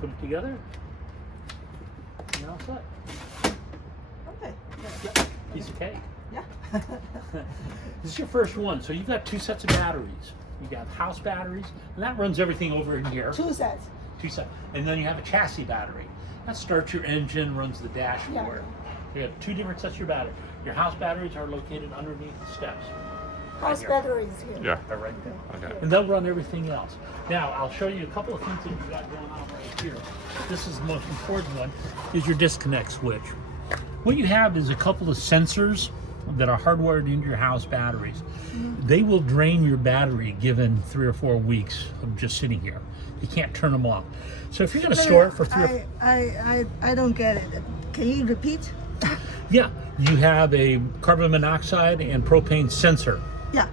put it together. And all set. Okay. Yep. Piece of cake. Yeah. This is your first one. So you've got 2 sets of batteries. You got house batteries, and that runs everything over in here. 2 sets. 2 sets. And then you have a chassis battery. That starts your engine, runs the dashboard. You have 2 different sets of your battery. Your house batteries are located underneath the steps. House battery is here. Yeah. They're right there. Okay. And they'll run everything else. Now, I'll show you a couple of things that you've got going on right here. This is the most important one, is your disconnect switch. What you have is a couple of sensors that are hardwired into your house batteries. They will drain your battery given 3 or 4 weeks of just sitting here. You can't turn them off. So if you're going to store it for 3 or 4... I don't get it. Can you repeat? Yeah, you have a carbon monoxide and propane sensor. Yeah.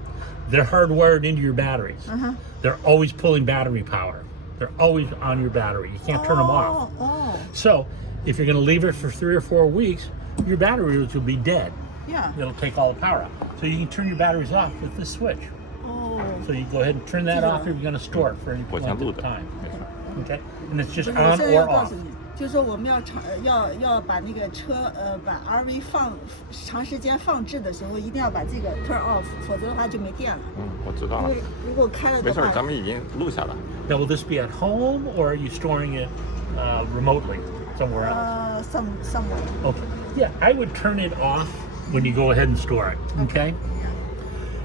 They're hardwired into your batteries. They're always pulling battery power. They're always on your battery. You can't turn them off. Oh. So if you're going to leave it for 3 or 4 weeks, your batteries will be dead. Yeah. It'll take all the power out. So you can turn your batteries off with this switch. Oh. So you go ahead and turn that off if you're going to store it for any point of time. Okay? And it's just 我 on 现在要 or 告 off. 诉你，就是说我们要把那个车把 RV 长时间放置的时候，一定要把这个 turn off， 否则的话就没电了。我知道了。因为如果开了的没事，话，咱们已经录下了。 Now, will this be at home or are you storing it remotely somewhere else? somewhere. Okay. Yeah, I would turn it off when you go ahead and store it. Okay.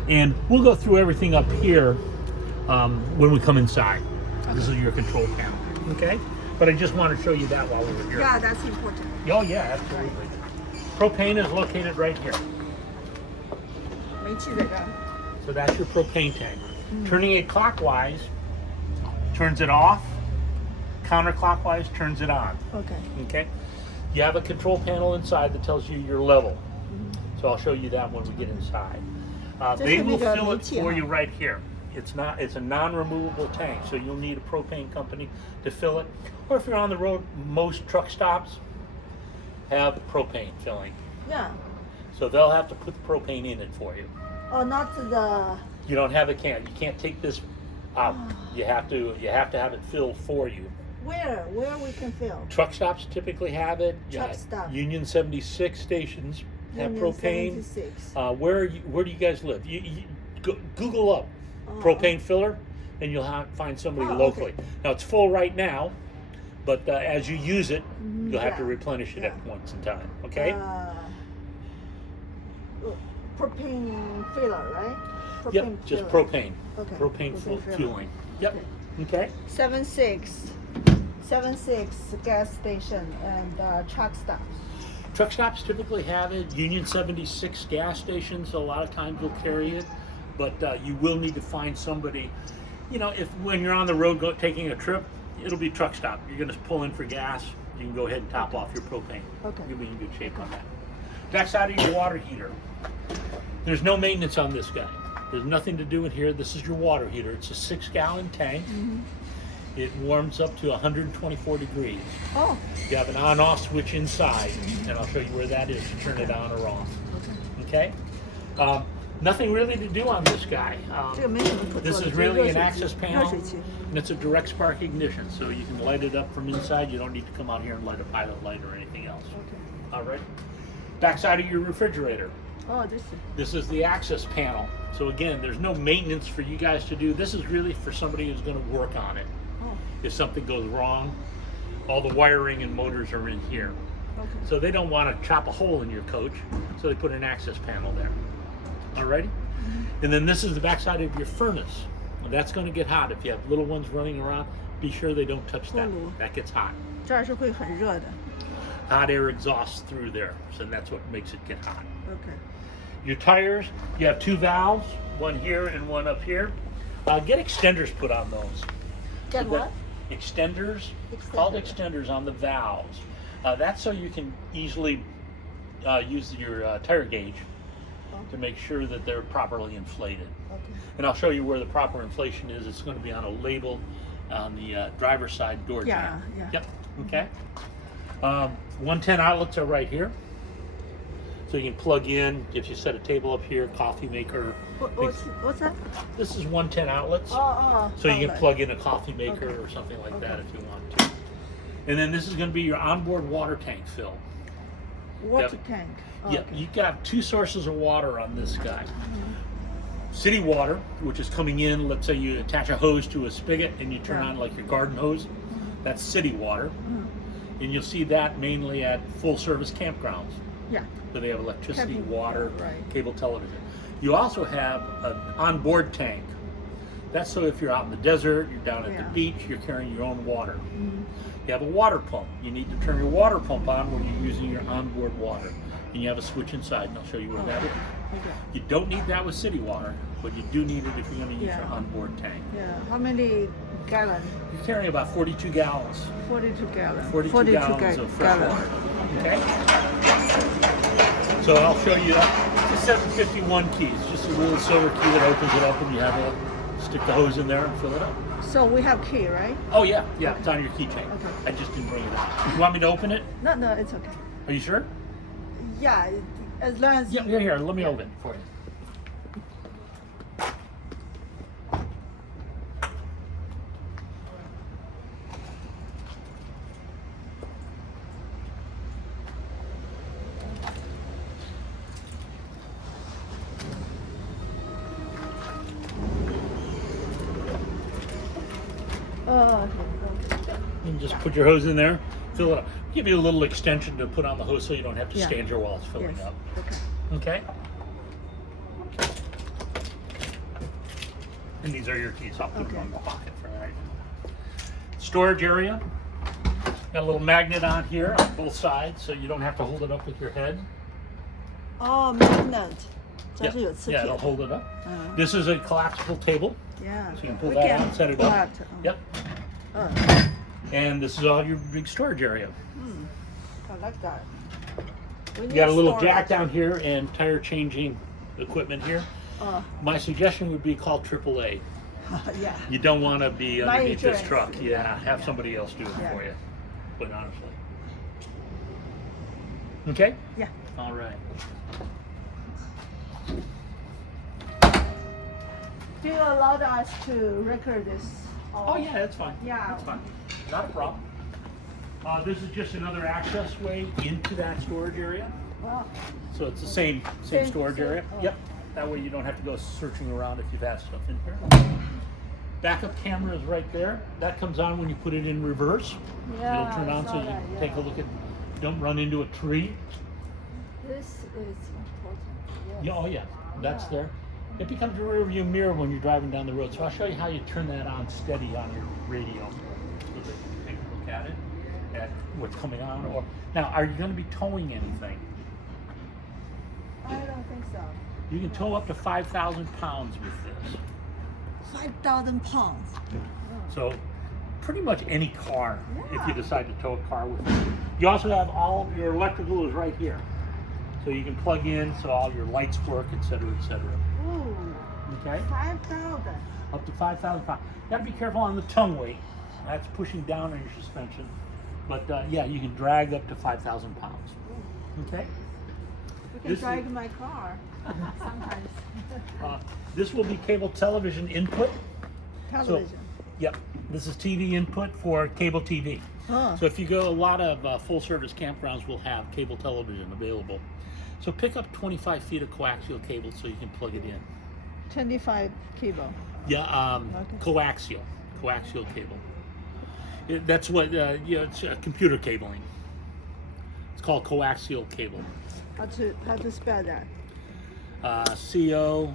And we'll go through everything up here when we come inside. This is your control panel. Okay. But I just want to show you that while we were here. Yeah, that's important. Oh yeah, absolutely. Propane is located right here. 煤气在这儿。 So that's your propane tank. Turning it clockwise turns it off. Counterclockwise turns it on. Okay. Okay. You have a control panel inside that tells you your level. So I'll show you that when we get inside. They will fill it for you right here. It's a non-removable tank, so you'll need a propane company to fill it. Or if you're on the road, most truck stops have propane filling. Yeah. So they'll have to put the propane in it for you. Oh, not the. You don't have a can. You can't take this out. You have to have it filled for you. Where we can fill? Truck stops typically have it. Truck stop. Union 76 stations have Union propane. 76. Where do you guys live? You Google up propane filler, and you'll find somebody locally. Now it's full right now, but as you use it, you'll have to replenish it at points in time. Okay? Propane filler, right? Propane Yep, just filler. propane. Okay. Propane filler. fueling. Yep. Okay. 76 gas station and truck stops. Truck stops typically have it. Union 76 gas stations, a lot of times will carry it, but you will need to find somebody. You know, if when you're on the road taking a trip, it'll be truck stop. You're going to pull in for gas. You can go ahead and top off your propane. Okay. You'll be in good shape on that. Backside of your water heater. There's no maintenance on this guy. There's nothing to do in here. This is your water heater. It's a 6-gallon tank. It warms up to 124 degrees. Oh. You have an on-off switch inside, and I'll show you where that is to turn it on or off. Okay? Nothing really to do on this guy. This is really an access panel, and it's a direct spark ignition, so you can light it up from inside. You don't need to come out here and light a pilot light or anything else. Okay. All right? Backside of your refrigerator. Oh, This is the access panel. So again, there's no maintenance for you guys to do. This is really for somebody who's going to work on it. If something goes wrong, all the wiring and motors are in here. Okay. So they don't want to chop a hole in your coach, so they put an access panel there. Alrighty? And then this is the backside of your furnace. Well, that's going to get hot. If you have little ones running around, be sure they don't touch that. That gets hot. 这儿是会很热的。 Hot air exhausts through there, so that's what makes it get hot. Okay. Your tires, you have 2 valves, one here and one up here. Get extenders put on those. Get what? Extenders, called extenders on the valves. That's so you can easily use your tire gauge to make sure that they're properly inflated. Okay. And I'll show you where the proper inflation is. It's going to be on a label on the driver's side door jamb. Yeah. Yep. Okay. 110 outlets are right here. So you can plug in, if you set a table up here, coffee maker. What's that? This is 110 outlets. So you can plug in a coffee maker or something like that if you want to. And then this is going to be your onboard water tank fill. Water tank. Oh, Yeah, okay. you got two sources of water on this guy. City water, which is coming in, let's say you attach a hose to a spigot and you turn on like your garden hose. That's city water. And you'll see that mainly at full service campgrounds. Yeah. So they have electricity, Camping, water, right. cable television. You also have an onboard tank. That's so if you're out in the desert, you're down at the beach, you're carrying your own water. You have a water pump. You need to turn your water pump on when you're using your onboard water. And you have a switch inside, and I'll show you where that is. Okay. You don't need that with city water, but you do need it if you're going to use your Yeah. onboard tank. Yeah. How many gallons? You're carrying about 42 gallons. 42 gallons. 42 gallons of fresh water. Okay? So I'll show you it's a 751 key. It's just a little silver key that opens it up and you have to stick the hose in there and fill it up. So we have key, right? Oh yeah, it's on your keychain. Okay. I just didn't bring it out. You want me to open it? No, it's okay. Are you sure? Yeah, as long as Yeah, here, let me open it for you. okay. You can just put your hose in there, fill it up. Give you a little extension to put on the hose so you don't have to Yeah. stand here while it's filling Yes. up. Okay. Okay? And these are your keys. I'll put them in the pocket for right now. Storage area. Got a little magnet on here on both sides so you don't have to hold it up with your head. Oh, magnet. 这是有磁铁 Yeah, 的。 it'll hold it up. Uh, This is a collapsible table. yeah. So you can pull We that can out, set it pull up. out, Yep. Uh, And this is all your big storage area. I like that. We You need got a little storage. jack down here and tire changing equipment here. My suggestion would be call AAA. Yeah. You don't want to be My underneath this insurance. truck. Yeah, have somebody else do it Yeah. for you, quite honestly. Okay? Yeah. All right. Do you allow us to record this? Oh yeah, that's fine. Yeah. That's fine. Not a problem. This is just another access way into that storage area. Wow. So it's the same Same- storage same- area. oh. Yep. That way you don't have to go searching around if you've had stuff in here. Backup camera is right there. That comes on when you put it in reverse. Yeah, It'll turn I on saw so you that, can take a yeah. look at, don't run into a tree. This is important. Yes. Yeah, oh yeah, that's Yeah. there. It becomes a rear view mirror when you're driving down the road. So I'll show you how you turn that on steady on your radio. So that you can take a look at it, at what's coming on. Or now, are you going to be towing anything? I don't think so. You can tow up to 5,000 pounds with this. 5,000 pounds. So pretty much any car, if Yeah. you decide to tow a car with it. You also have all of your electrical is right here. So you can plug in so all your lights work, et cetera, et cetera. Ooh, Okay? 5,000. Up to 5,000 pounds. You gotta be careful on the tongue weight. That's pushing down on your suspension. But yeah, you can drag up to 5,000 pounds. Okay? We can This drive is- my car sometimes. This will be cable television input. Television. Yep, this is TV input for cable TV. Oh. So if you go, a lot of full service campgrounds will have cable television available. So pick up 25 feet of coaxial cable so you can plug it in. 25 cable. Yeah, Okay. coaxial cable. That's what, it's computer cabling. It's called coaxial cable. How to spell that? CO,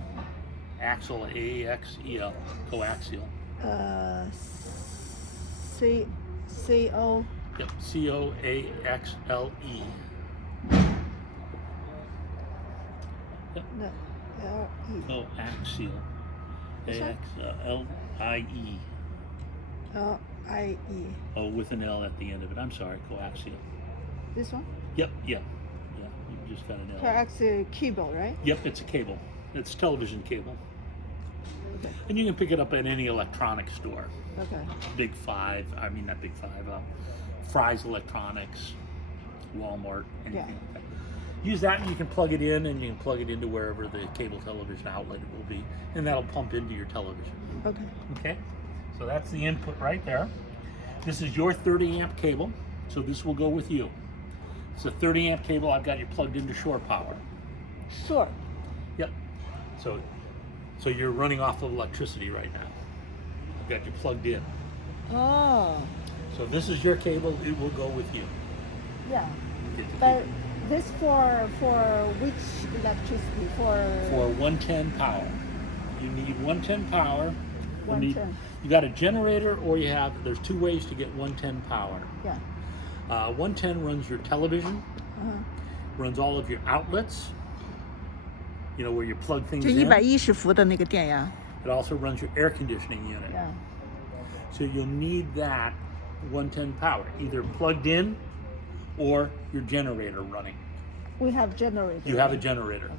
axle, AXEL, coaxial. C-O. Yep, COAXLE. Yep. No, L-E. Oh, axial. Is that- AXLIE. L-I-E. Oh, with an L at the end of it. I'm sorry, coaxial. This one? Yep, yeah. Yeah, you just got an L. Coaxial cable, right? Yep, it's a cable. It's television cable. Okay. And you can pick it up at any electronics store. Okay. Big Five, I mean not Big Five, Fry's Electronics, Walmart, anything like that. Use that and you can plug it in and you can plug it into wherever the cable television outlet will be. And that'll pump into your television. Okay. Okay, so that's the input right there. This is your 30 amp cable, so this will go with you. It's a 30 amp cable. I've got you plugged into shore power. Sure. Yep. So you're running off of electricity right now. I've got you plugged in. Oh. So this is your cable. It will go with you. Yeah. Get the But cable. this for which electricity? For 110 power. You need 110 power. 110. You got a generator, or there's two ways to get 110 power. Yeah. 110 runs your television, runs all of your outlets, where you plug things 就 in. 110伏的那个电压。 It also runs your air conditioning unit. Yeah. So you'll need that 110 power, either plugged in or your generator running. We have generator. You have a generator.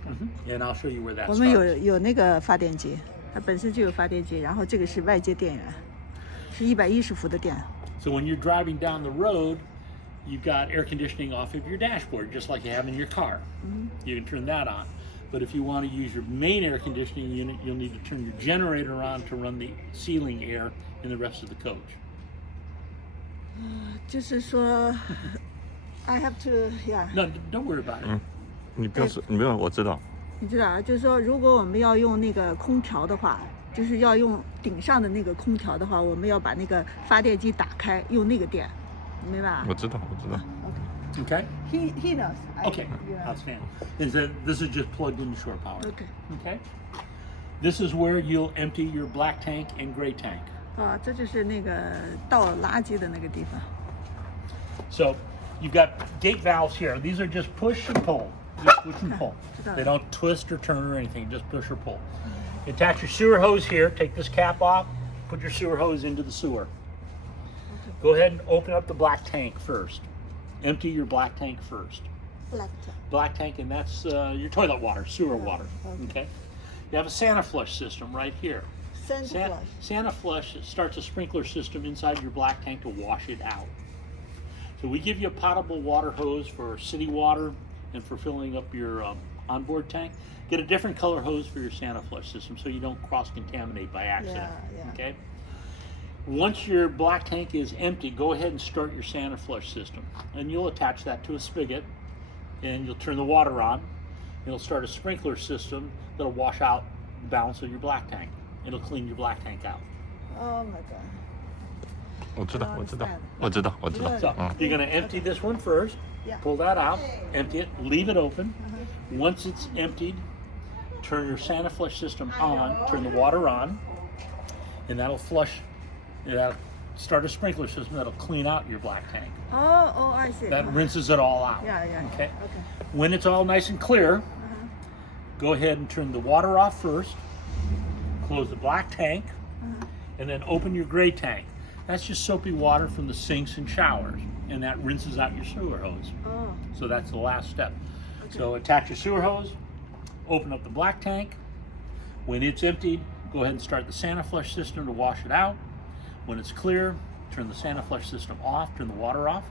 And I'll show you where that 我们 starts. 有那个发电机，它本身就有发电机，然后这个是外接电源，是110伏的电。 So when you're driving down the road, you've got air conditioning off of your dashboard, just like you have in your car. You can turn that on. But if you want to use your main air conditioning unit, you'll need to turn your generator on to run the ceiling air in the rest of the coach. 就是说 I have to, yeah. No, don't worry about it. 你不用，我知道。你知道啊，就是说，如果我们要用那个空调的话，就是要用顶上的那个空调的话，我们要把那个发电机打开，用那个电，明白吧？我知道。 Okay? He knows. Okay, outstanding. This is just plugged into shore power. Okay. Okay? This is where you'll empty your black tank and gray tank. 啊，这就是那个倒垃圾的那个地方。 So you've got gate valves here. These are just push and pull. Just push and pull. They don't twist or turn or anything, just push or pull. Attach your sewer hose here. Take this cap off. Put your sewer hose into the sewer. Go ahead and open up the black tank first. Empty your black tank first. Black tank, and that's your toilet water, sewer water. Okay. You have a Santa flush system right here. Santa flush starts a sprinkler system inside your black tank to wash it out. So we give you a potable water hose for city water and for filling up your onboard tank. Get a different color hose for your Santa flush system so you don't cross-contaminate by accident. Yeah. Okay. Once your black tank is empty, go ahead and start your Santa flush system, and you'll attach that to a spigot, and you'll turn the water on. It'll start a sprinkler system that'll wash out the balance of your black tank. It'll clean your black tank out. Oh my god. 我知道。 So you're going to empty this one first. Pull that out, empty it, leave it open. Once it's emptied, turn your Santa flush system on, turn the water on, and that'll flush. That'll start a sprinkler system that'll clean out your black tank. Oh, I see. That rinses it all out. Yeah. Okay. When it's all nice and clear, go ahead and turn the water off first. Close the black tank, and then open your gray tank. That's just soapy water from the sinks and showers, and that rinses out your sewer hose. Oh. So that's the last step. So attach your sewer hose, open up the black tank. When it's emptied, go ahead and start the Santa flush system to wash it out. When it's clear, turn the Santa flush system off, turn the water off.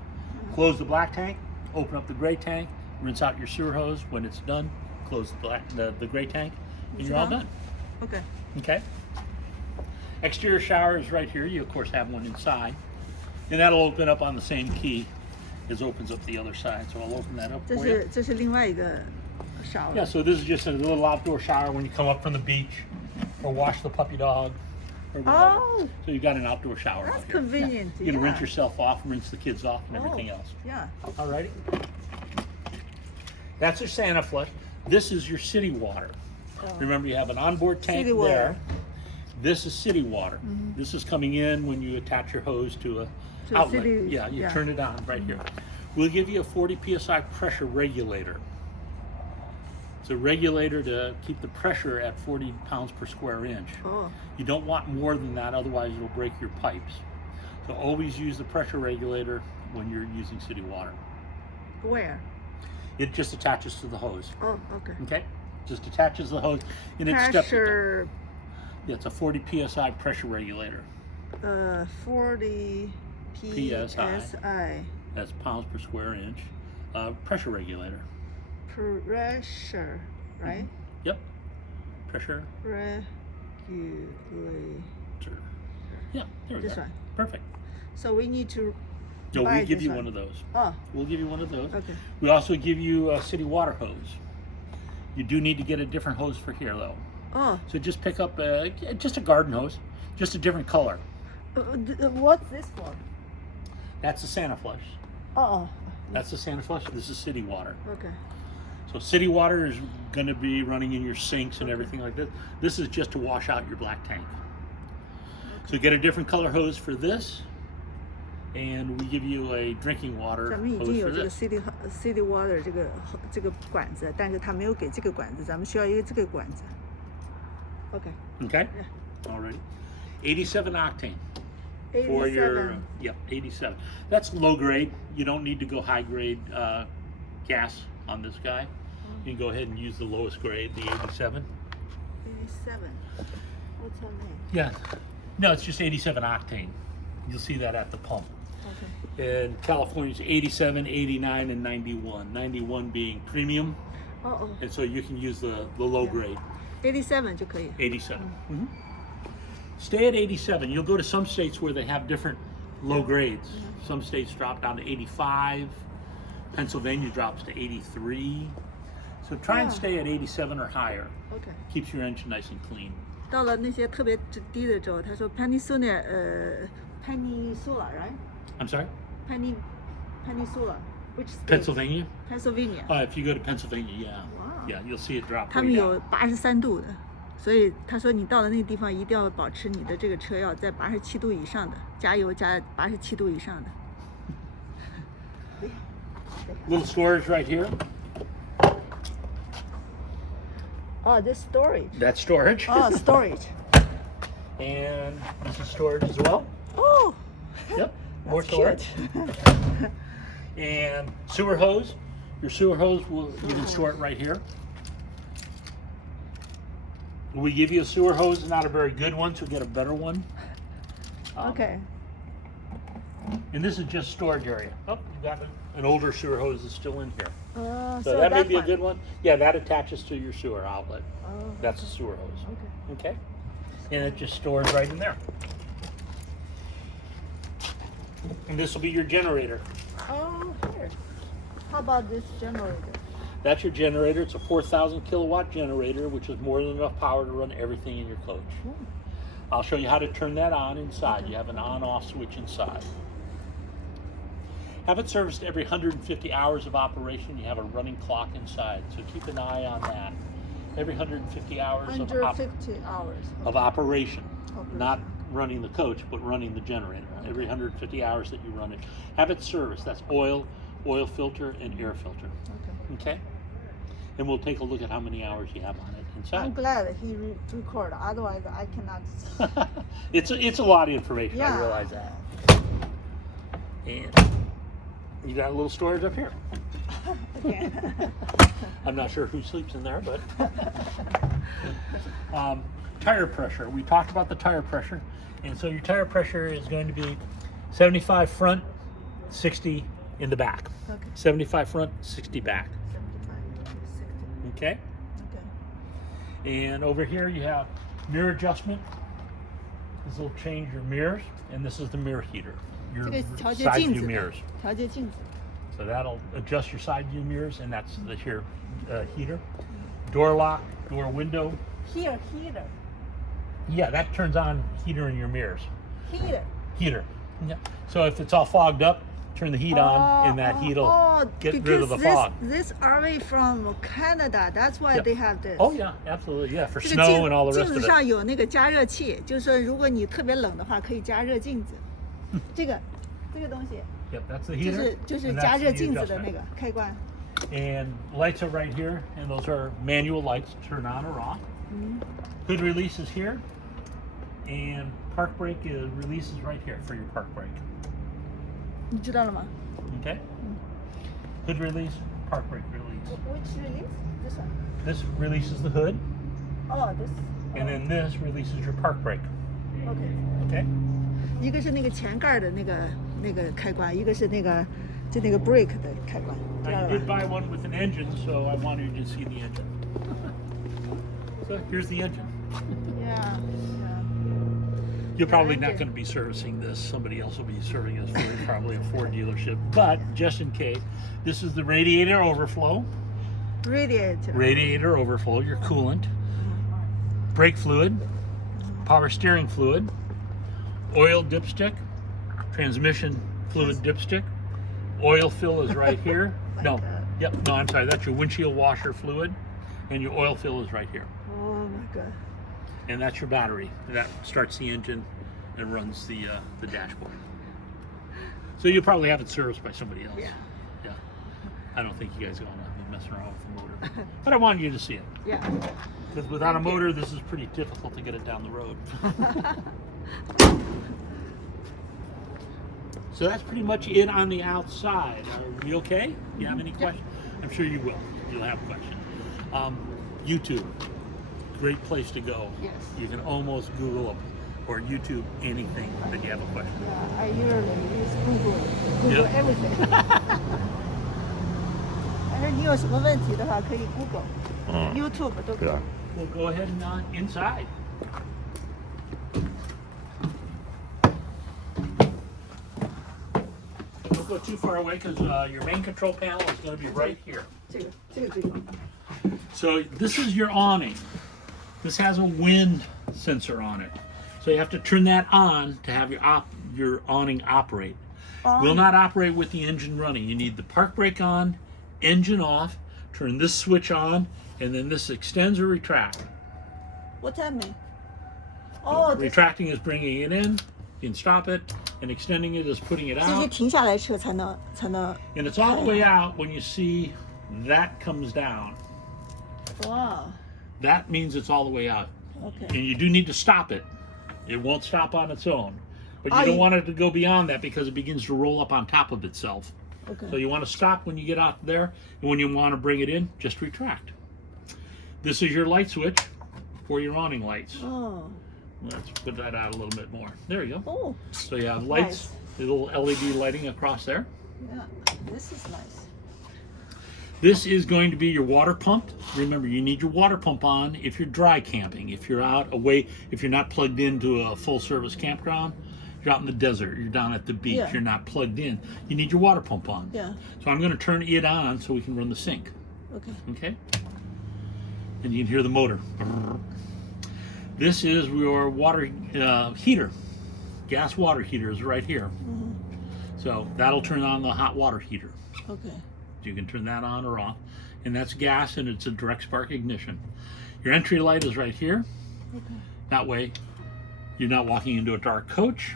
Close the black tank, open up the gray tank, rinse out your sewer hose. When it's done, close the gray tank, and you're all done. Okay. Okay? Exterior shower is right here. You, of course, have one inside. And that'll open up on the same key as opens up the other side. So I'll open that up for you. 这是另外一个 shower. Yeah, so this is just a little outdoor shower when you come up from the beach or wash the puppy dog. Or whatever. Oh. So you've got an outdoor shower That's out here. convenient. You can yeah. rinse yourself off, rinse the kids off, and everything else. Yeah. Alrighty. That's your Santa flush. This is your city water. Remember, you have an onboard tank City water. there. This is city water. This is coming in when you attach your hose to a outlet. city- Yeah, you yeah. turn it on right here. We'll give you a 40 psi pressure regulator. It's a regulator to keep the pressure at 40 pounds per square inch. Oh. You don't want more than that, otherwise it'll break your pipes. So always use the pressure regulator when you're using city water. Where? It just attaches to the hose. Oh, okay. Okay? Just attaches the hose and it's stepped. Pressure, Yeah, it's a 40 psi pressure regulator. 40 psi. That's pounds per square inch. Pressure regulator. Pressure, right? Yep. Pressure. Regulator. Yeah, there we This go. one. Perfect. So we need to. No, buy we give this you one of those. Oh, We'll give you one of those. okay. We also give you a city water hose. You do need to get a different hose for here, though. Oh, So just pick up just a garden hose, just a different color. what's this for? That's the Santa Flush. Oh, That's the Santa Flush. This is city water. okay. So city water is going to be running in your sinks and everything like this. This is just to wash out your black tank. So get a different color hose for this, and we give you a drinking water 咱们已 hose 经 for 有这个 this. city water 这个管子，但是他没有给这个管子，咱们需要一个这个管子。OK， Okay? Alrighty. 87 octane. For your 87. That's low grade. You don't need to go high grade gas on this guy. You can go ahead and use the lowest grade, the 87. 87. What's her name? Yeah. No, it's just 87 octane. You'll see that at the pump. Okay. And California's 87, 89, and 91. 91 being premium, Oh, and so you can use the low grade. 87 就可以。 87. Stay at 87. You'll go to some states where they have different low grades. Some states drop down to 85. Pennsylvania drops to 83. So try and Yeah. stay at 87 or higher. OK。 Keeps your engine nice and clean. 到了那些特别低的州，他说 Peninsula， Peninsula right？ I'm sorry? Peninsula，which state？ Pennsylvania? Pennsylvania。 If you go to Pennsylvania, yeah. Wow. Yeah, you'll see it drop 他们 way 有 down. 83度的，所以他说你到了那个地方一定要保持你的这个车要在87度以上的，加油加87度以上的。Little storage right here. Oh, this storage. That's storage. Oh, storage. And this is storage as well. Oh, Yep. More that's storage. cute. And sewer hose. Your sewer hose you can store it right here. We give you a sewer hose, not a very good one, so get a better one. Okay. And this is just storage area. Oh, you got an older sewer hose that's still in here. So that may be a one. good one. Yeah, that attaches to your sewer outlet. Oh, That's a sewer hose. okay. Okay. And it just stores right in there. And this will be your generator. Oh, here. How about this generator? That's your generator. It's a 4,000 kilowatt generator, which is more than enough power to run everything in your coach. I'll show you how to turn that on inside. You have an on-off switch inside. Have it serviced every 150 hours of operation. You have a running clock inside, so keep an eye on that. Every 150 hours Under 50 hours. of operation, Operation. not running the coach, but running the generator. Every 150 hours that you run it. Have it serviced. That's oil filter, and air filter. Okay. Okay? And we'll take a look at how many hours you have on it I'm inside. glad he recorded. Otherwise, I cannot. It's a lot of information. I Yeah. realize that. And you got a little storage up here. Okay. I'm not sure who sleeps in there, but tire pressure. We talked about the tire pressure, and so your tire pressure is going to be 75 front, 60 in the back. Okay. 75 front, 60 back. 75, 60. Okay. Okay. And over here you have mirror adjustment. This will change your mirrors, and this is the mirror heater. Your 这个调节 side 镜 view 子 mirrors. 的，调节镜子。 So that'll adjust your side view mirrors, and that's the here heater. Door lock, door window. Heater. Yeah, that turns on heater in your mirrors. Heater. Heater. Yeah. So if it's all fogged up, turn the heat on, and that heat will get rid of the fog. This RV from Canada, that's why Yep. they have this. Oh yeah, absolutely. Yeah, for 这个 snow and all the 镜 rest 子 of it. 上有那个加热器，就是说如果你特别冷的话，可以加热镜子。这个东西 Yep, that's the 就 heater. 是 and 加 that's 热 the 镜子的 adjustment. 那个开关。 And lights are right here, and those are manual lights, turn on or off. Hood release is here, and park brake release is right here for your park brake. 你知道了吗 Okay? Hood release, park brake release.？Which release? This one. This releases the hood, Oh, this. and then this releases your park brake. Okay. Okay? 一个是那个前盖的那个开关，一个是那个 brake 的开关，知 Now 道 you 了 did 吧？ buy one with an engine, so I wanted you to see the engine. So here's the engine. Yeah. You're probably not going to be servicing this. Somebody else will be serving this for you, probably a Ford dealership. But just in case, this is the radiator overflow. Radiator overflow, your coolant. Brake fluid. Power steering fluid. Oil dipstick. Transmission fluid dipstick. Oil fill is right here. No, yep, no, I'm sorry. That's your windshield washer fluid. And your oil fill is right here. Oh my God. And that's your battery. That starts the engine and runs the dashboard. So you'll probably have it serviced by somebody else. Yeah. Yeah. I don't think you guys are going to be messing around with the motor. But I wanted you to see it. Yeah. Because without a motor, this is pretty difficult to get it down the road. So that's pretty much it on the outside. Are we okay? You have any questions? I'm sure you will. You'll have questions. YouTube. Great place to go. Yes. You can almost Google or YouTube anything that you have a question. Yeah, I usually use Google Yeah. everything. 但是你有什么问题的话，可以 Google、YouTube 都可以。对啊， We'll go ahead and inside. Don't go too far away because your main control panel is going to be right here. 这个最重要。 So this is your awning. This has a wind sensor on it. So you have to turn that on to have your awning operate. Will not operate with the engine running. You need the park brake on, engine off, turn this switch on, and then this extends or retract. What that mean? Oh, Retracting is bringing it in, you can stop it, and extending it is putting it 这些 out. 停下来车才能。 And it's all the way out when you see that comes down. Wow. That means it's all the way out. Okay. And you do need to stop it. It won't stop on its own. But you Oh, don't you- want it to go beyond that because it begins to roll up on top of itself. Okay. So you want to stop when you get out there, and when you want to bring it in, just retract. This is your light switch for your awning lights. Oh. Let's put that out a little bit more. There you go. Oh. So you have lights, little LED lighting across there. Yeah. This is nice. This is going to be your water pump. Remember, you need your water pump on if you're dry camping. If you're out away, if you're not plugged into a full service campground, you're out in the desert, you're down at the beach, Yeah. you're not plugged in, you need your water pump on. Yeah. So I'm going to turn it on so we can run the sink. Okay. Okay? And you can hear the motor. This is your water heater. Gas water heater is right here. So that'll turn on the hot water heater. Okay. You can turn that on or off. And that's gas, and it's a direct spark ignition. Your entry light is right here. Okay. That way you're not walking into a dark coach.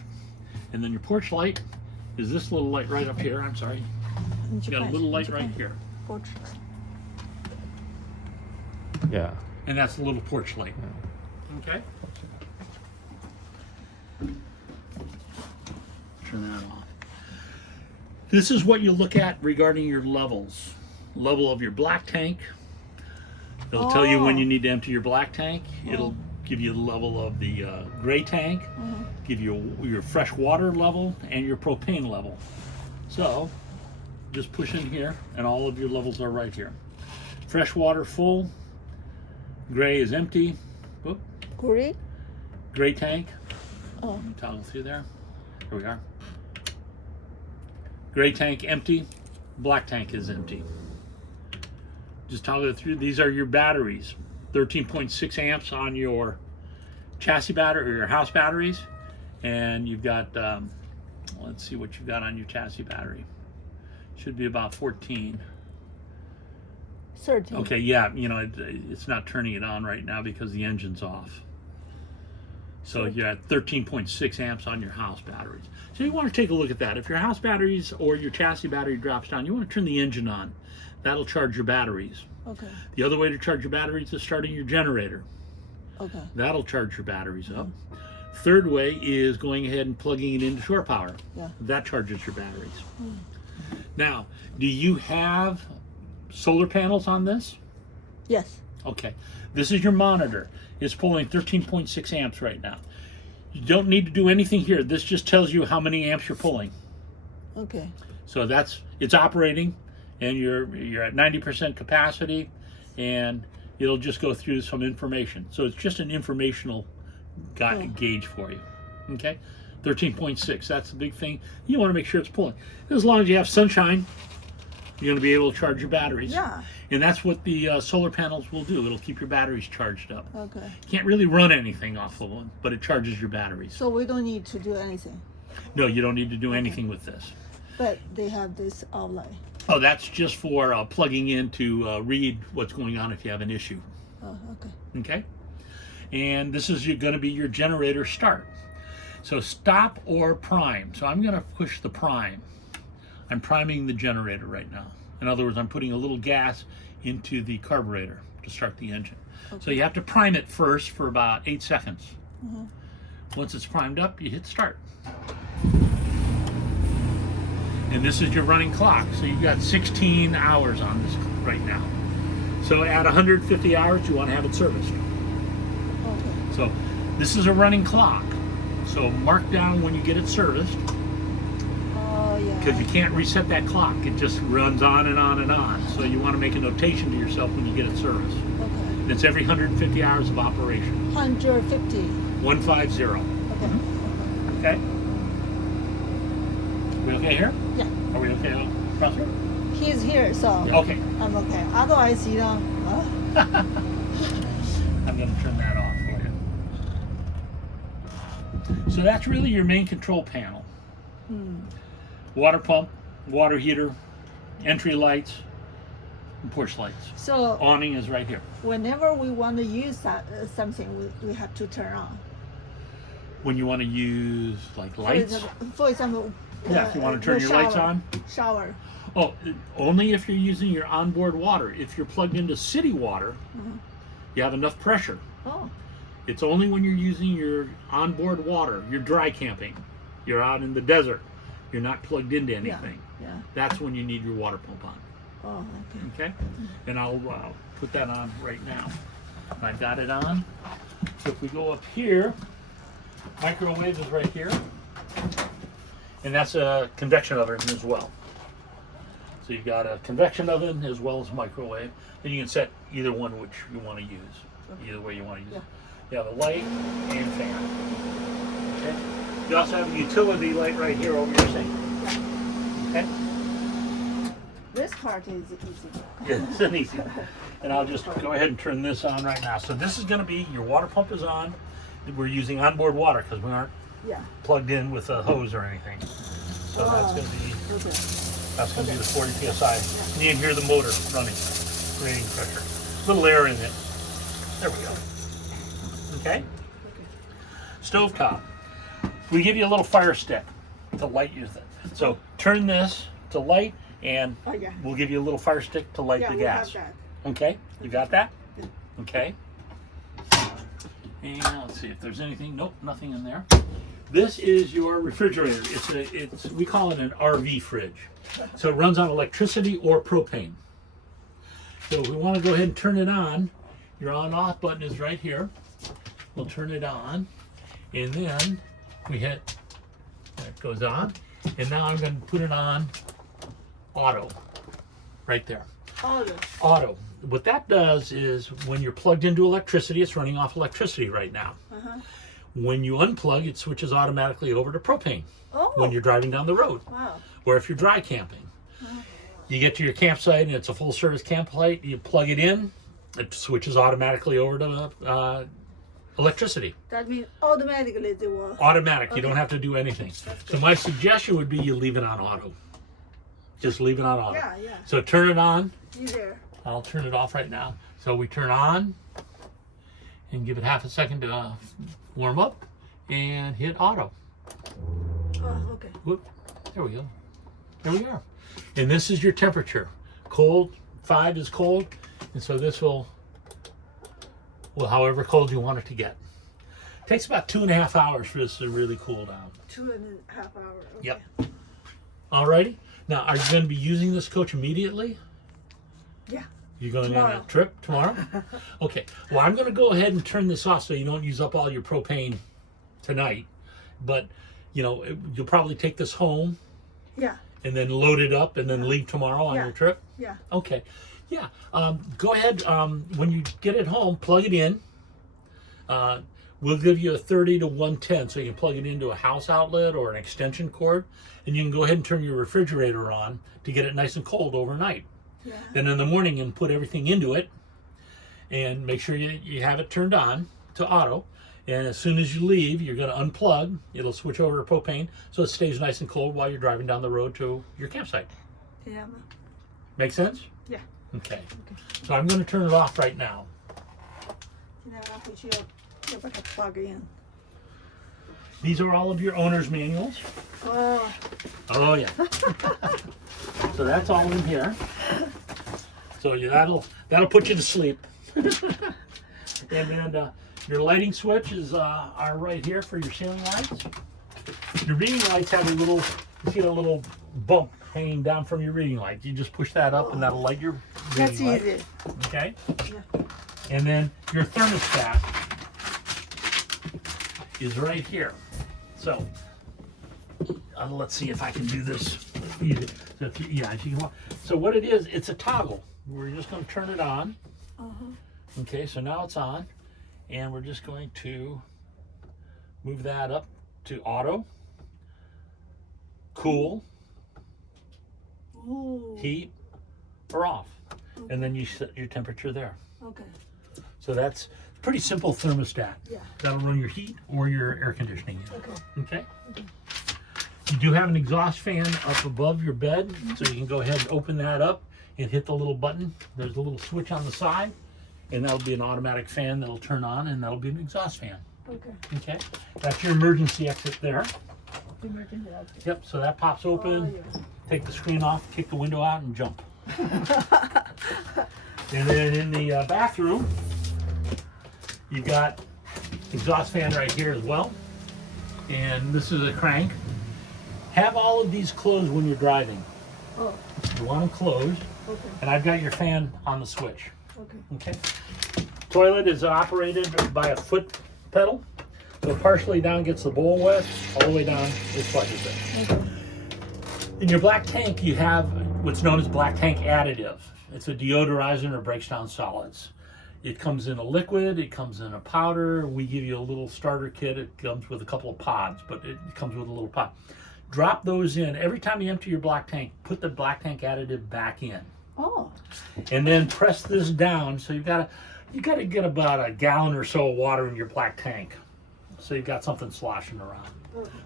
And then your porch light is this little light right up here. I'm sorry. You got a little light right here. Porch. Yeah. And that's the little porch light. Okay? Turn that off. This is what you look at regarding your levels. Level of your black tank. It'll tell you when you need to empty your black tank. It'll give you the level of the gray tank, give you your fresh water level and your propane level. So just push in here and all of your levels are right here. Fresh water full, gray is empty. Oop. Gray? Gray tank. Oh. Let me toggle through there. Here we are. Gray tank empty. Black tank is empty. Just toggle it through. These are your batteries. 13.6 amps on your chassis battery or your house batteries. And you've got, let's see what you've got on your chassis battery. Should be about 14. 13. Okay, yeah, you know, it's not turning it on right now because the engine's off. So you're at 13.6 amps on your house batteries. So you want to take a look at that. If your house batteries or your chassis battery drops down, you want to turn the engine on. That'll charge your batteries. Okay. The other way to charge your batteries is starting your generator. Okay. That'll charge your batteries up. Third way is going ahead and plugging it into shore power. Yeah. That charges your batteries. Now, do you have solar panels on this? Yes. Okay, this is your monitor. It's pulling 13.6 amps right now. You don't need to do anything here. This just tells you how many amps you're pulling. Okay. So it's operating, and you're at 90% capacity, and it'll just go through some information. So it's just an informational gauge for you. Okay, 13.6. That's the big thing. You want to make sure it's pulling. As long as you have sunshine, you're going to be able to charge your batteries. Yeah. And that's what the solar panels will do. It'll keep your batteries charged up. Okay. Can't really run anything off of them, but it charges your batteries. So we don't need to do anything. No, you don't need to do anything with this. But they have this outline. Oh, that's just for plugging in to read what's going on if you have an issue. Oh, okay. Okay? And this is going to be your generator start. So stop or prime. So I'm going to push the prime. I'm priming the generator right now. In other words, I'm putting a little gas into the carburetor to start the engine. Okay. So you have to prime it first for about 8 seconds. Mm-hmm. Once it's primed up, you hit start. And this is your running clock. So you've got 16 hours on this right now. So at 150 hours, you want to have it serviced. Okay. So this is a running clock. So mark down when you get it serviced. Oh, yeah. Because you can't reset that clock. It just runs on and on and on. So you want to make a notation to yourself when you get it serviced. Okay. And it's every 150 hours of operation. 150. 150. Okay. Okay? We okay here? Yeah. Are we okay across here? He's here, so Okay. I'm okay. Otherwise, I'm going to turn that off for you. So that's really your main control panel. Water pump, water heater, entry lights, and porch lights. So Awning is right here. whenever we want to use that, something, we have to turn on. When you want to use like lights, For example, yeah, if you want to turn the your lights shower. on. Shower. Oh, only if you're using your onboard water. If you're plugged into city water, you have enough pressure. Oh. It's only when you're using your onboard water, you're dry camping, you're out in the desert, you're not plugged into anything. Yeah. That's when you need your water pump on. Oh, okay. Okay? And I'll put that on right now. I've got it on. So if we go up here, microwave is right here. And that's a convection oven as well. So you've got a convection oven as well as a microwave. And you can set either one which you want to use. Either way you want to use it. You have a light and fan. Okay? You also have a utility light right here over your sink. Okay? This part is easy. Yeah, it's an easy. And I'll just go ahead and turn this on right now. So this is going to be, your water pump is on. We're using onboard water because we aren't plugged in with a hose or anything. So that's going to be the 40 psi. And you can hear the motor running, creating pressure. Little air in it. There we go. Okay? Stovetop. We give you a little fire stick to light your thing. So turn this to light, and we'll give you a little fire stick to light the gas. Okay? You got that? Okay. And let's see if there's anything. Nope, nothing in there. This is your refrigerator. We call it an RV fridge. So it runs on electricity or propane. So if we want to go ahead and turn it on, your on-off button is right here. We'll turn it on, and then we hit, that goes on, and now I'm going to put it on auto, right there. Auto. What that does is when you're plugged into electricity, it's running off electricity right now. When you unplug, it switches automatically over to propane when you're driving down the road. Or if you're dry camping. You get to your campsite and it's a full service campsite, you plug it in, it switches automatically over to electricity. That means automatically they will. Automatic, you don't have to do anything. So my suggestion would be you leave it on auto. Just leave it on auto. Yeah. So turn it on. Either. I'll turn it off right now. So we turn on and give it half a second to warm up and hit auto. Oh, okay. Whoop. There we go. There we are. And this is your temperature. Cold, 5 is cold. And so this will however cold you want it to get. It takes about 2.5 hours for this to really cool down. 2.5 hours. Okay. Yep. Alrighty. Now, are you going to be using this coach immediately? Yeah. You're going on a trip tomorrow? Okay. Well, I'm going to go ahead and turn this off so you don't use up all your propane tonight. But, you know, you'll probably take this home. Yeah. And then load it up and then leave tomorrow on your trip? Yeah. Okay. Yeah. Go ahead. When you get it home, plug it in. we'll give you a 30 to 110, so you can plug it into a house outlet or an extension cord, and you can go ahead and turn your refrigerator on to get it nice and cold overnight. Yeah. Then in the morning, you can put everything into it and make sure you have it turned on to auto. And as soon as you leave, you're going to unplug. It'll switch over to propane, so it stays nice and cold while you're driving down the road to your campsite. Yeah. Make sense? Yeah. Okay. So I'm going to turn it off right now. 现在拿回去要把它 plug in. These are all of your owner's manuals. Oh. Oh yeah. So that's all in here. So that'll put you to sleep. And then your lighting switches are right here for your ceiling lights. Your reading lights have a little, you see a little bump hanging down from your reading light. You just push that up and that'll light your reading That's light. easy. Okay. Yeah. And then your thermostat is right here. So let's see if I can do this easy. So if you can. So what it is, it's a toggle. We're just going to turn it on. Okay, so now it's on, and we're just going to move that up to auto, cool, Ooh. heat, or off, and then you set your temperature there. Okay. So that's pretty simple thermostat. Yeah. That'll run your heat or your air conditioning unit. Okay. Okay. You do have an exhaust fan up above your bed, so you can go ahead and open that up and hit the little button. There's a little switch on the side, and that'll be an automatic fan that'll turn on, and that'll be an exhaust fan. Okay. Okay. That's your emergency exit there. Emergency exit. Yep. So that pops open. Oh, Take the screen off, kick the window out, and jump. And then in the bathroom, you've got exhaust fan right here as well. And this is a crank. Have all of these closed when you're driving. Oh. You want them closed. Okay. And I've got your fan on the switch. Okay. Okay. Toilet is operated by a foot pedal. So partially down gets the bowl wet, all the way down it flushes it. Okay. In your black tank, you have what's known as black tank additive. It's a deodorizer or breaks down solids. It comes in a liquid, it comes in a powder. We give you a little starter kit. It comes with a couple of pods, but it comes with a little pod. Drop those in. Every time you empty your black tank, put the black tank additive back in. Oh. And then press this down. So you gotta get about a gallon or so of water in your black tank. So you've got something sloshing around.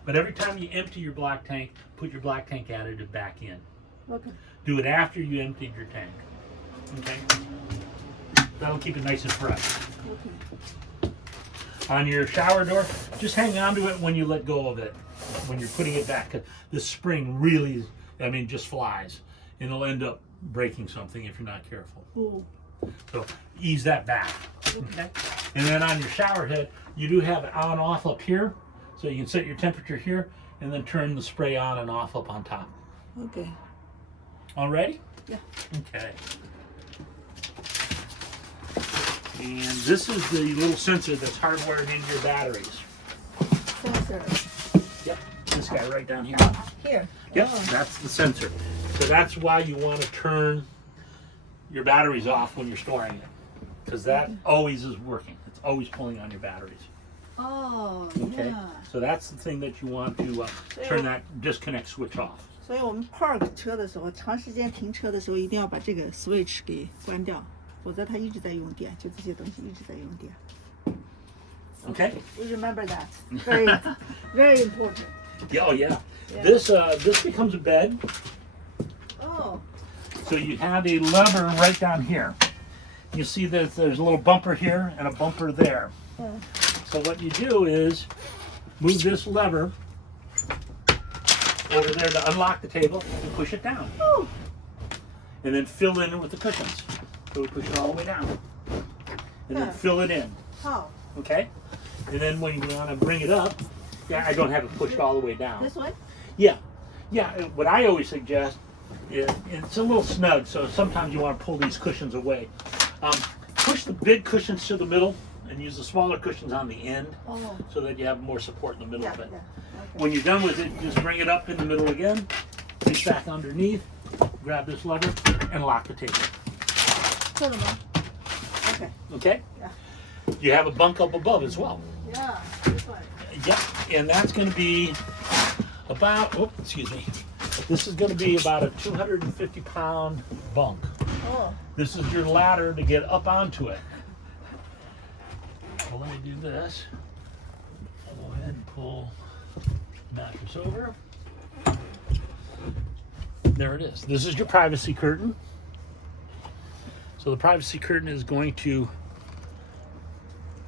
But every time you empty your black tank, put your black tank additive back in. Okay. Do it after you emptied your tank. Okay? That'll keep it nice and fresh. Okay. On your shower door, just hang on to it when you let go of it, when you're putting it back. 'Cause this spring really, just flies. And it'll end up breaking something if you're not careful. Ooh. So ease that back. Okay? And then on your shower head, you do have it on off up here. So you can set your temperature here and then turn the spray on and off up on top. Okay. All ready? Yeah. Okay. And this is the little sensor that's hardwired into your batteries. Sensor. Yep. This guy right down here. Here. Yep. Oh. That's the sensor. So that's why you want to turn your batteries off when you're storing it, because that always is working. It's always pulling on your batteries. Oh. Okay. Yeah. So that's the thing that you want to turn that disconnect switch off. 所以我们 park 车的时候，长时间停车的时候，一定要把这个 switch 给关掉，否则它一直在用电，就这些东西一直在用电。Okay. We remember that. Very, very important. Yeah, oh yeah. Yeah. This becomes a bed. Oh. So you have a lever right down here. You see that there's a little bumper here and a bumper there. So what you do is move this lever over there to unlock the table and push it down. Oh. And then fill in with the cushions. So we push it all the way down. And then Yeah. fill it in. How? Okay? And then when you want to bring it up, I don't have it pushed all the way down. This way? Yeah. What I always suggest is, it's a little snug, so sometimes you want to pull these cushions away. Push the big cushions to the middle and use the smaller cushions on the end, Oh. so that you have more support in the middle Yeah. of it. Yeah. Okay. When you're done with it, just bring it up in the middle again, reach back underneath, grab this lever, and lock the table. 做了吗？ Okay. Okay? Yeah. You have a bunk up above as well. Yeah, this one. Yep, and that's going to be about, oh, excuse me. This is going to be about a 250-pound bunk. Oh, This is your ladder to get up onto it. So let me do this. I'll go ahead and pull the mattress over. There it is. This is your privacy curtain. So the privacy curtain is going to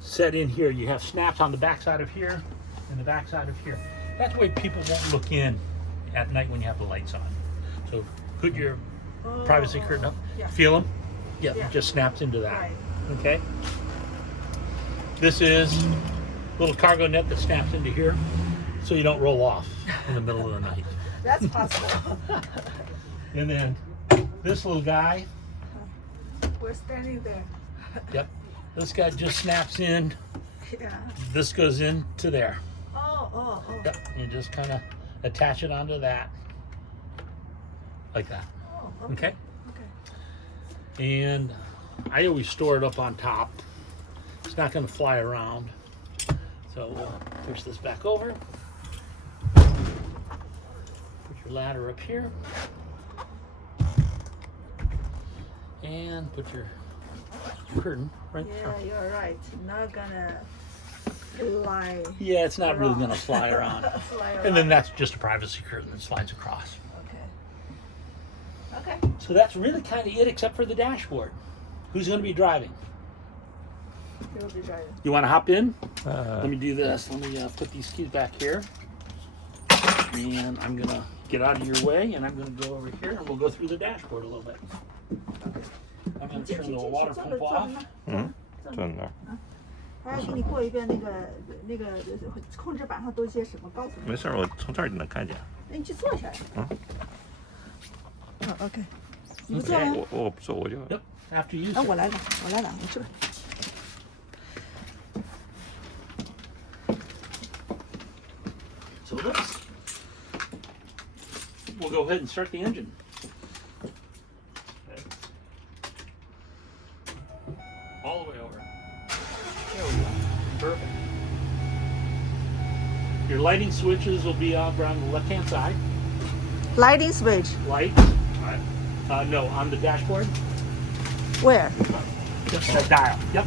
set in here. You have snaps on the backside of here and the backside of here. That way people won't look in at night when you have the lights on. So put your privacy curtain up. Yeah. Feel them? Yeah, Yeah. it just snaps into that. Right. Okay. This is a little cargo net that snaps into here so you don't roll off in the middle of the night. That's possible. And then this little guy, We're standing there. yep, this guy just snaps in. Yeah. This goes into there. Oh. Yep, you just kind of attach it onto that, like that. Oh, Okay. Okay. And I always store it up on top. It's not going to fly around. So we'll push this back over. Put your ladder up here. And put your curtain right Yeah, there. you're right. Not gonna fly. Yeah, it's not really around. going to fly around. Fly And then around. that's just a privacy curtain that slides across. Okay. So that's really kind of it, except for the dashboard. Who's going to be driving? You'll be driving. You want to hop in? Uh, Let me do this. Let me put these keys back here. And I'm going to get out of your way, and I'm going to go over here, and we'll go through the dashboard a little bit. I'm going to turn the water pump off. 坐那儿，他要给你过一遍那个控制板上都些什么，告诉你。没事儿，我从这儿就能看见。那你去坐下来。嗯。OK。你不坐吗？我不坐，我就 Yep, after you. 那 sir. 我来吧，我去吧。 So we'll go ahead and start the engine. Okay. All the way over. There we go. Perfect. Your lighting switches will be up around the left-hand side. Lighting switch. Lights. No, on the dashboard. Where? Just that dial. Yep.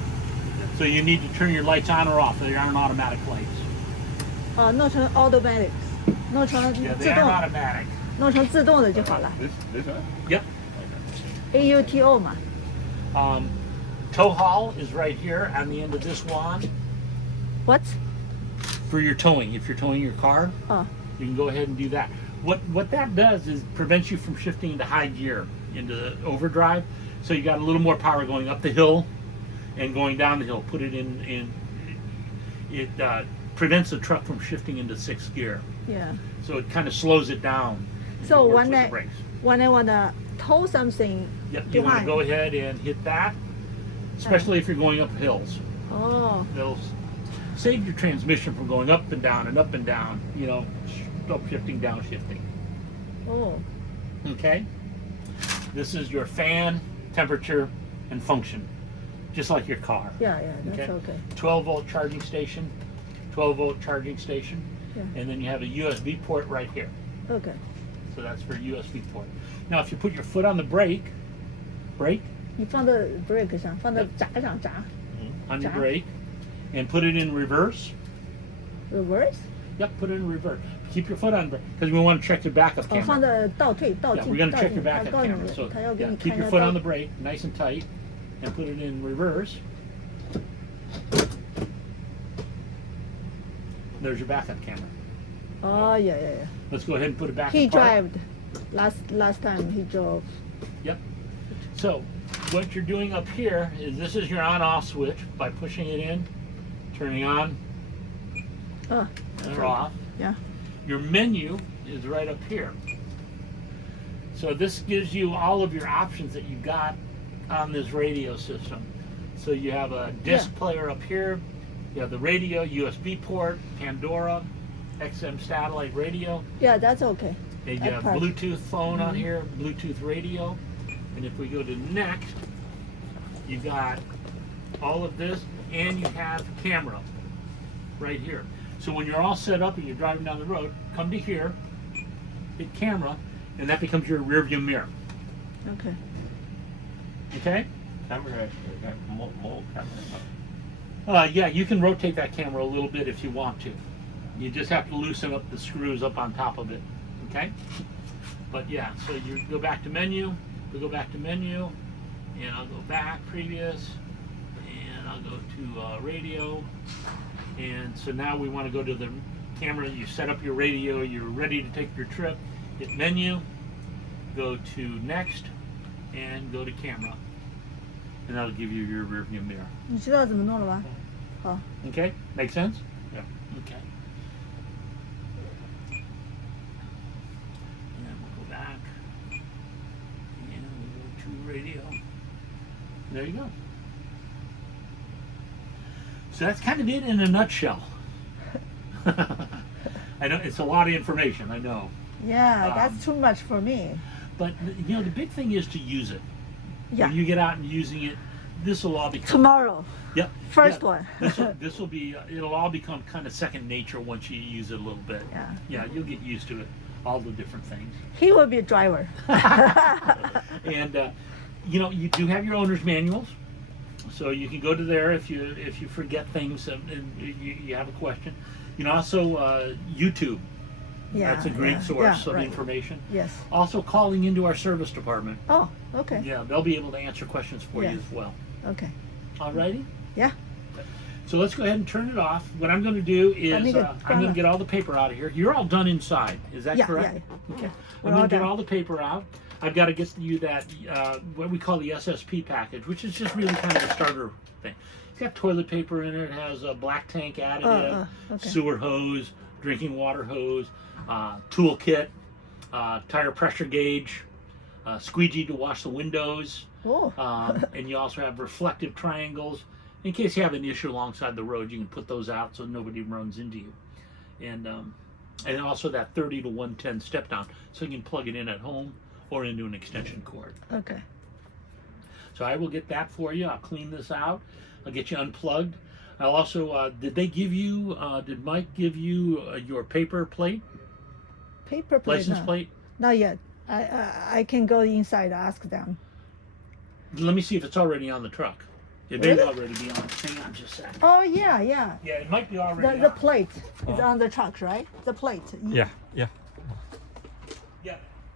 So you need to turn your lights on or off. They aren't automatic lights. 弄成 automatic，弄成 Yeah, 自 they are 动， automatic. 弄成自动的就好了。 this one. Yep. AUTO 嘛。 Tow haul is right here on the end of this wand What？ for your towing. If you're towing your car, 哦 you can go ahead and do that. What that does is prevents you from shifting into high gear, into overdrive. So you got a little more power going up the hill and going down the hill. Put it in it prevents the truck from shifting into sixth gear. Yeah. So it kind of slows it down. So It works when with the I brakes. when I wanna tow something Yep, you want to behind. go ahead and hit that, especially if you're going up hills. Oh. That'll save your transmission from going up and down and up and down, you know, up shifting, down shifting. Oh. Okay? This is your fan, temperature, and function, just like your car. Yeah, that's okay. 12-volt charging station, 12-volt charging station, Yeah. and then you have a USB port right here. Okay. So that's for USB port. Now, if you put your foot on the brake, 你放到 brake 上，放到闸上闸 on your Jack. brake, and put it in reverse. reverse， Yep, put it in reverse. Keep your foot on brake because we want to check your backup 哦，放 camera. 到倒退倒 Yeah, 进 we're going 倒 to check 进 your 他 backup 告诉 camera. 你 So 他要给 yeah, 你 keep 看 your 一 foot 下 on 倒 the brake, nice and tight, and put it in reverse. There's your backup camera. Oh yeah. Let's go ahead and put it back He in park. drove last time he drove. Yep. So what you're doing up here is this is your on-off switch by pushing it in, turning on, Oh. and off. Yeah. Your menu is right up here. So this gives you all of your options that you got on this radio system. So you have a disc Yeah. player up here, you have the radio, USB port, Pandora, XM satellite radio, Yeah, that's okay. and you That have part. Bluetooth phone on here, Bluetooth radio. And if we go to next, you got all of this, and you have camera. right here. So when you're all set up and you're driving down the road, come to here, hit camera, and that becomes your rear view mirror. Okay. Okay? Camera, more camera. Yeah, you can rotate that camera a little bit if you want to. You just have to loosen up the screws up on top of it. Okay? But yeah, so you go back to menu, we go back to menu, and I'll go back, previous, and I'll go to radio. And so now we want to go to the camera. You set up your radio, you're ready to take your trip. Hit menu, go to next, and go to camera. And that'll give you your rear view mirror. 你知道怎么弄了吧？好。 Okay? Make sense? Yeah. Okay. And then we'll go back. And we'll go to radio. There you go. So that's kind of it in a nutshell. I know it's a lot of information, I know. Yeah, that's too much for me. But you know, the big thing is to use it. Yeah. When you get out and using it, this will all become Tomorrow. Yep. First yeah, one. this will be it'll all become kind of second nature once you use it a little bit. Yeah. Yeah, you'll get used to it, all the different things. He will be a driver. And you know, you do have your owner's manuals, so you can go to there if you forget things and you have a question. You know, also YouTube. Yeah. That's a great yeah, source yeah, of right. information. Yes. Also calling into our service department. Oh, okay. Yeah, they'll be able to answer questions for Yeah. you as well. Okay. Alrighty? Yeah. So let's go ahead and turn it off. What I'm going to do is I'm going to get all the paper out of here. You're all done inside. Is that Yeah, correct? yeah. Okay. We're I'm going all to get done. all the paper out. I've got to get you that what we call the SSP package, which is just really kind of a starter thing. It's got toilet paper in it. It has a black tank additive, okay. sewer hose, drinking water hose, toolkit, tire pressure gauge, squeegee to wash the windows. Oh. And you also have reflective triangles. In case you have an issue alongside the road, you can put those out so nobody runs into you. And also that 30 to 110 step down, so you can plug it in at home or into an extension cord. Okay. So I will get that for you. I'll clean this out. I'll get you unplugged. I'll also, did Mike give you your paper plate? Paper plate. License no. plate? Not yet. I can go inside, ask them. Let me see if it's already on the truck. It may Really? already be on. Hang on just a second. Oh yeah, yeah. Yeah, it might be already The on. plate is on the truck, right? The plate. Yeah. Yeah,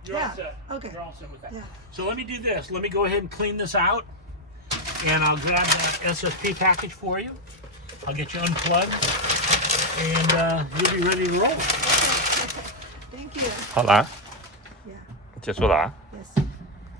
you're all Yeah, set. okay. You're all set with that. Yeah. So let me do this. Let me go ahead and clean this out, and I'll grab that SSP package for you. I'll get you unplugged, and you'll be ready to roll. Thank you. 好了， Yeah. 结束了啊。